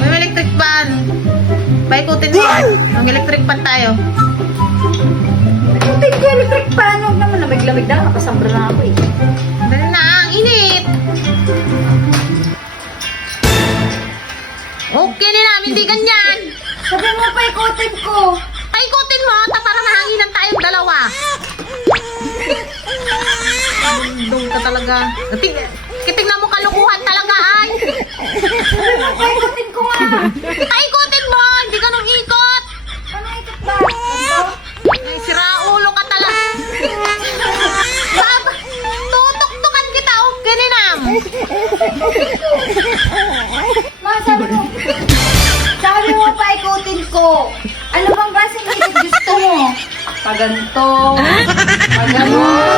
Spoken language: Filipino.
May electric fan. Paikutin mo. Ang electric fan tayo. Ikutin ko electric fan. Huwag naman lamig-lamig na. Nakasambra na ako eh. Dali na, ang init. Okay na namin, hindi ganyan. Sabi mo pa ikutin ko. Paikutin mo, parang nahanginan tayong dalawa. Doon ka talaga. Kitignan mo kalukuhan talaga ay. Sabi mo pa ikutin ko nga. Paikutin mo, hindi ka nung ikot. Ano ikot ba? Ganito? Ay, sira ulo ka talaga. Tutuktukan kita, okay ni Nam. Ma, sabi mo pa ikutin ko. Ano bang klaseng ikot gusto mo? Paganto. Pagano.